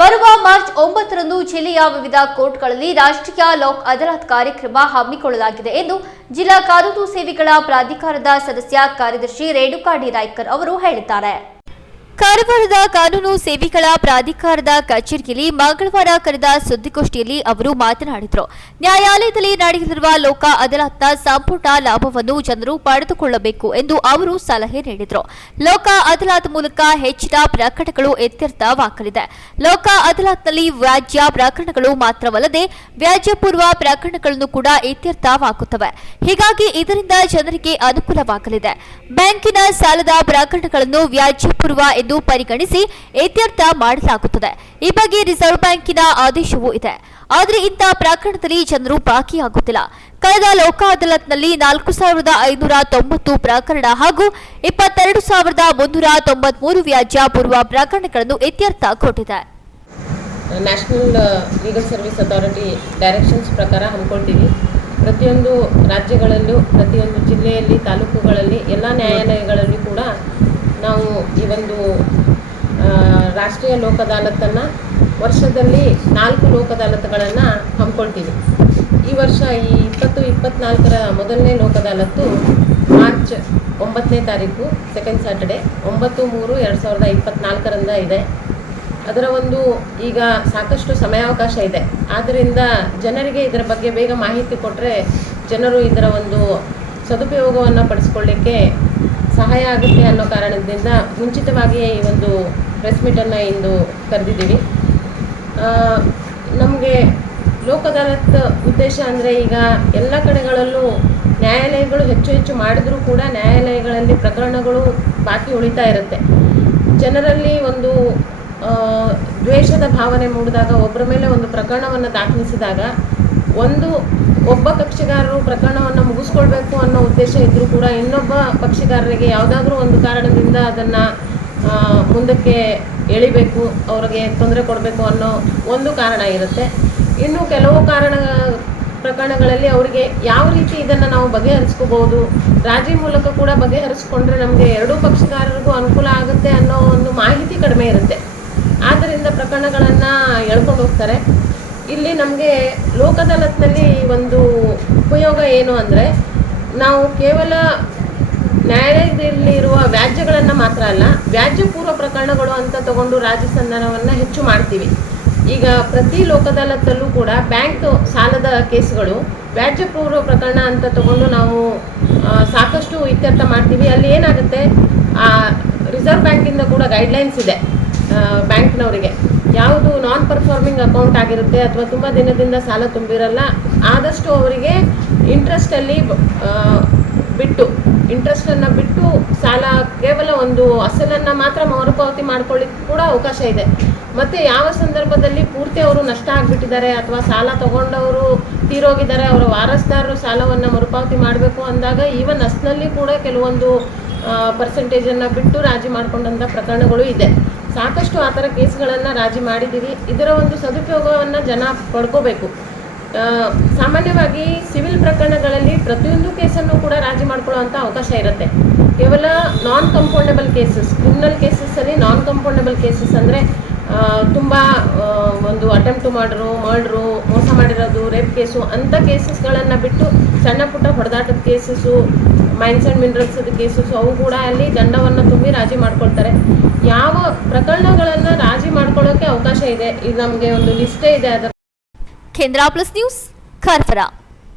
ಬರುವ ಮಾರ್ಚ್ ಒಂಬತ್ತರಂದು ಜಿಲ್ಲೆಯ ವಿವಿಧ ಕೋರ್ಟ್ಗಳಲ್ಲಿ ರಾಷ್ಟ್ರೀಯ ಲೋಕ್ ಅದಾಲತ್ ಕಾರ್ಯಕ್ರಮ ಹಮ್ಮಿಕೊಳ್ಳಲಾಗಿದೆ ಎಂದು ಜಿಲ್ಲಾ ಕಾನೂನು ಸೇವೆಗಳ ಪ್ರಾಧಿಕಾರದ ಸದಸ್ಯ ಕಾರ್ಯದರ್ಶಿ ರೇಣುಕಾ ಡಿ ನಾಯ್ಕರ್ ಅವರು ಹೇಳಿದ್ದಾರೆ. ಕಾರವಾರದ ಕಾನೂನು ಸೇವೆಗಳ ಪ್ರಾಧಿಕಾರದ ಕಚೇರಿಯಲ್ಲಿ ಮಂಗಳವಾರ ಕರೆದ ಸುದ್ದಿಗೋಷ್ಠಿಯಲ್ಲಿ ಅವರು ಮಾತನಾಡಿದರು. ನ್ಯಾಯಾಲಯದಲ್ಲಿ ನಡೆಯಲಿರುವ ಲೋಕ ಅದಾಲತ್ನ ಸಂಪೂರ್ಣ ಲಾಭವನ್ನು ಜನರು ಪಡೆದುಕೊಳ್ಳಬೇಕು ಎಂದು ಅವರು ಸಲಹೆ ನೀಡಿದರು. ಲೋಕ ಅದಾಲತ್ ಮೂಲಕ ಹೆಚ್ಚಿನ ಪ್ರಕರಣಗಳು ಇತ್ಯರ್ಥವಾಗಲಿದೆ. ಲೋಕ ಅದಾಲತ್ನಲ್ಲಿ ವ್ಯಾಜ್ಯ ಪ್ರಕರಣಗಳು ಮಾತ್ರವಲ್ಲದೆ ವ್ಯಾಜ್ಯಪೂರ್ವ ಪ್ರಕರಣಗಳನ್ನು ಕೂಡ ಇತ್ಯರ್ಥವಾಗುತ್ತವೆ. ಹೀಗಾಗಿ ಇದರಿಂದ ಜನರಿಗೆ ಅನುಕೂಲವಾಗಲಿದೆ. ಬ್ಯಾಂಕಿನ ಸಾಲದ ಪ್ರಕರಣಗಳನ್ನು ವ್ಯಾಜ್ಯಪೂರ್ವ ಎಂದು ಪರಿಗಣಿಸಿ ಇತ್ಯರ್ಥ ಮಾಡಲಾಗುತ್ತದೆ. ಈ ಬಗ್ಗೆ ರಿಸರ್ವ್ ಬ್ಯಾಂಕಿನ ಆದೇಶವೂ ಇದೆ. ಆದರೆ ಇಂತಹ ಪ್ರಕರಣದಲ್ಲಿ ಜನರು ಬಾಕಿಯಾಗುತ್ತಿಲ್ಲ. ಕಳೆದ ಲೋಕ ಅದಾಲತ್ನಲ್ಲಿ ನಾಲ್ಕು ಸಾವಿರದ ಐನೂರ ತೊಂಬತ್ತು ಪ್ರಕರಣ ಹಾಗೂ ಇಪ್ಪತ್ತೆರಡು ಸಾವಿರದ ಮುನ್ನೂರ ತೊಂಬತ್ಮೂರು ವ್ಯಾಜ್ಯ ಪೂರ್ವ ಪ್ರಕರಣಗಳನ್ನು ಕೊಟ್ಟಿದೆ. National legal service authority directions ಪ್ರಕಾರ ಹಮ್ಮಿಕೊಳ್ತೀವಿ ಪ್ರತಿಯೊಂದು ರಾಜ್ಯಗಳಲ್ಲೂ, ಪ್ರತಿಯೊಂದು ಜಿಲ್ಲೆಯಲ್ಲಿ, ತಾಲೂಕುಗಳಲ್ಲಿ ಎಲ್ಲ ನ್ಯಾಯಾಲಯಗಳಲ್ಲಿ ಕೂಡ ನಾವು ಈ ಒಂದು ರಾಷ್ಟ್ರೀಯ ಲೋಕ ಅದಾಲತನ್ನು ವರ್ಷದಲ್ಲಿ ನಾಲ್ಕು ಲೋಕ ಅದಾಲತ್ಗಳನ್ನು ಹಮ್ಮಿಕೊಳ್ತೀವಿ. ಈ ವರ್ಷ ಈ ಇಪ್ಪತ್ತು, ಇಪ್ಪತ್ನಾಲ್ಕರ ಮೊದಲನೇ ಲೋಕ ಅದಾಲತ್ತು ಮಾರ್ಚ್ ಒಂಬತ್ತನೇ ತಾರೀಕು ಸೆಕೆಂಡ್ ಸ್ಯಾಟರ್ಡೆ ಒಂಬತ್ತು, ಮೂರು, ಎರಡು ಸಾವಿರದ ಇಪ್ಪತ್ನಾಲ್ಕರಿಂದ ಇದೆ. ಅದರ ಒಂದು ಈಗ ಸಾಕಷ್ಟು ಸಮಯಾವಕಾಶ ಇದೆ. ಆದ್ದರಿಂದ ಜನರಿಗೆ ಇದರ ಬಗ್ಗೆ ಬೇಗ ಮಾಹಿತಿ ಕೊಟ್ಟರೆ ಜನರು ಇದರ ಒಂದು ಸದುಪಯೋಗವನ್ನು ಪಡಿಸ್ಕೊಳ್ಳಿಕ್ಕೆ ಸಹಾಯ ಆಗುತ್ತೆ ಅನ್ನೋ ಕಾರಣದಿಂದ ಮುಂಚಿತವಾಗಿಯೇ ಈ ಒಂದು ಪ್ರೆಸ್ ಮೀಟನ್ನು ಇಂದು ಕರೆದಿದ್ದೀವಿ. ನಮಗೆ ಲೋಕ ಉದ್ದೇಶ ಅಂದರೆ ಈಗ ಎಲ್ಲ ಕಡೆಗಳಲ್ಲೂ ನ್ಯಾಯಾಲಯಗಳು ಹೆಚ್ಚು ಹೆಚ್ಚು ಮಾಡಿದರೂ ಕೂಡ ನ್ಯಾಯಾಲಯಗಳಲ್ಲಿ ಪ್ರಕರಣಗಳು ಬಾಕಿ ಉಳಿತಾ ಇರುತ್ತೆ. ಜನರಲ್ಲಿ ಒಂದು ದ್ವೇಷದ ಭಾವನೆ ಮೂಡಿದಾಗ ಒಬ್ಬರ ಮೇಲೆ ಒಂದು ಪ್ರಕರಣವನ್ನು ದಾಖಲಿಸಿದಾಗ ಒಂದು ಒಬ್ಬ ಕಕ್ಷಿಗಾರರು ಪ್ರಕರಣವನ್ನು ಮುಗಿಸ್ಕೊಳ್ಬೇಕು ಅನ್ನೋ ಉದ್ದೇಶ ಇದ್ದರೂ ಕೂಡ ಇನ್ನೊಬ್ಬ ಪಕ್ಷಿಗಾರರಿಗೆ ಯಾವುದಾದ್ರೂ ಒಂದು ಕಾರಣದಿಂದ ಅದನ್ನು ಮುಂದಕ್ಕೆ ಎಳಿಬೇಕು, ಅವರಿಗೆ ತೊಂದರೆ ಕೊಡಬೇಕು ಅನ್ನೋ ಒಂದು ಕಾರಣ ಇರುತ್ತೆ. ಇನ್ನು ಕೆಲವು ಕಾರಣ, ಪ್ರಕರಣಗಳಲ್ಲಿ ಅವರಿಗೆ ಯಾವ ರೀತಿ ಇದನ್ನು ನಾವು ಬಗೆಹರಿಸ್ಕೋಬಹುದು, ರಾಜಿ ಮೂಲಕ ಕೂಡ ಬಗೆಹರಿಸ್ಕೊಂಡ್ರೆ ನಮಗೆ ಎರಡೂ ಪಕ್ಷಗಾರರಿಗೂ ಅನುಕೂಲ ಆಗುತ್ತೆ ಅನ್ನೋ ಒಂದು ಮಾಹಿತಿ ಕಡಿಮೆ ಇರುತ್ತೆ. ಆದ್ದರಿಂದ ಪ್ರಕರಣಗಳನ್ನು ಎಳ್ಕೊಂಡು ಹೋಗ್ತಾರೆ ಇಲ್ಲಿ ನಮಗೆ ಲೋಕ ಒಂದು ಉಪಯೋಗ ಏನು ಅಂದರೆ ನಾವು ಕೇವಲ ನ್ಯಾಯಾಲಯದಲ್ಲಿರುವ ವ್ಯಾಜ್ಯಗಳನ್ನು ಮಾತ್ರ ಅಲ್ಲ ವ್ಯಾಜ್ಯ ಪೂರ್ವ ಪ್ರಕರಣಗಳು ಅಂತ ತಗೊಂಡು ರಾಜ್ಯ ಹೆಚ್ಚು ಮಾಡ್ತೀವಿ. ಈಗ ಪ್ರತಿ ಲೋಕ ಅದಾಲತ್ತಲ್ಲೂ ಕೂಡ ಬ್ಯಾಂಕ್ ಸಾಲದ ಕೇಸ್ಗಳು ವ್ಯಾಜ್ಯ ಪೂರ್ವ ಪ್ರಕರಣ ಅಂತ ತಗೊಂಡು ನಾವು ಸಾಕಷ್ಟು ಇತ್ಯರ್ಥ ಮಾಡ್ತೀವಿ. ಅಲ್ಲಿ ಏನಾಗುತ್ತೆ? ರಿಸರ್ವ್ ಬ್ಯಾಂಕಿಂದ ಕೂಡ ಗೈಡ್ಲೈನ್ಸ್ ಇದೆ ಬ್ಯಾಂಕ್ನವರಿಗೆ. ಯಾವುದು ನಾನ್ ಪರ್ಫಾರ್ಮಿಂಗ್ ಅಕೌಂಟ್ ಆಗಿರುತ್ತೆ ಅಥವಾ ತುಂಬ ದಿನದಿಂದ ಸಾಲ ತುಂಬಿರಲ್ಲ, ಆದಷ್ಟು ಅವರಿಗೆ ಇಂಟ್ರೆಸ್ಟಲ್ಲಿ ಬಿಟ್ಟು ಇಂಟ್ರೆಸ್ಟನ್ನು ಬಿಟ್ಟು ಸಾಲ ಕೇವಲ ಒಂದು ಅಸಲನ್ನು ಮಾತ್ರ ಮರುಪಾವತಿ ಮಾಡ್ಕೊಳ್ಳಿಕ್ಕೆ ಕೂಡ ಅವಕಾಶ ಇದೆ. ಮತ್ತು ಯಾವ ಸಂದರ್ಭದಲ್ಲಿ ಪೂರ್ತಿ ಅವರು ನಷ್ಟ ಆಗಿಬಿಟ್ಟಿದ್ದಾರೆ ಅಥವಾ ಸಾಲ ತಗೊಂಡವರು ತೀರೋಗಿದ್ದಾರೆ, ಅವರ ವಾರಸ್ದಾರರು ಸಾಲವನ್ನು ಮರುಪಾವತಿ ಮಾಡಬೇಕು ಅಂದಾಗ ಈವನ್ ಅಸ್ನಲ್ಲಿ ಕೂಡ ಕೆಲವೊಂದು ಪರ್ಸೆಂಟೇಜನ್ನು ಬಿಟ್ಟು ರಾಜಿ ಮಾಡಿಕೊಂಡಂಥ ಪ್ರಕರಣಗಳು ಇದೆ. ಸಾಕಷ್ಟು ಆ ಥರ ಕೇಸ್ಗಳನ್ನು ರಾಜಿ ಮಾಡಿದ್ದೀವಿ. ಇದರ ಒಂದು ಸದುಪಯೋಗವನ್ನು ಜನ ಪಡ್ಕೋಬೇಕು. ಸಾಮಾನ್ಯವಾಗಿ ಸಿವಿಲ್ ಪ್ರಕರಣಗಳಲ್ಲಿ ಪ್ರತಿಯೊಂದು ಕೇಸನ್ನು ಕೂಡ ರಾಜಿ ಮಾಡ್ಕೊಳ್ಳುವಂಥ ಅವಕಾಶ ಇರುತ್ತೆ. ಕೇವಲ ನಾನ್ ಕಂಪೌಂಡಬಲ್ ಕೇಸಸ್ ಕ್ರಿಮಿನಲ್ ಕೇಸಸ್ಸಲ್ಲಿ ನಾನ್ ಕಂಪೌಂಡಬಲ್ ಕೇಸಸ್ ಅಂದರೆ ತುಂಬ ಒಂದು ಅಟೆಂಪ್ಟು ಮಾಡ್ರು ಮರ್ಡ್ರು ಮೋಸ ಮಾಡಿರೋದು ರೇಪ್ ಕೇಸು ಅಂಥ ಕೇಸಸ್ಗಳನ್ನು ಬಿಟ್ಟು ಸಣ್ಣ ಪುಟ್ಟ ಹೊಡೆದಾಟದ cases mines and minerals cases ಅವು ಕೂಡ ಅಲ್ಲಿ ದಂಡವನ್ನು ತುಂಬಿ ರಾಜಿ ಮಾಡ್ಕೊಳ್ತಾರೆ. ಯಾವ ಪ್ರಕರಣಗಳನ್ನು ರಾಜಿ ಮಾಡ್ಕೊಳ್ಳೋಕೆ ಅವಕಾಶ ಇದೆ? ಇದು ನಮಗೆ ಒಂದು ಲಿಸ್ಟೇ ಇದೆ. ಅದರ ಕೇಂದ್ರ ಪ್ಲಸ್ ನ್ಯೂಸ್ ಕಾರವಾರ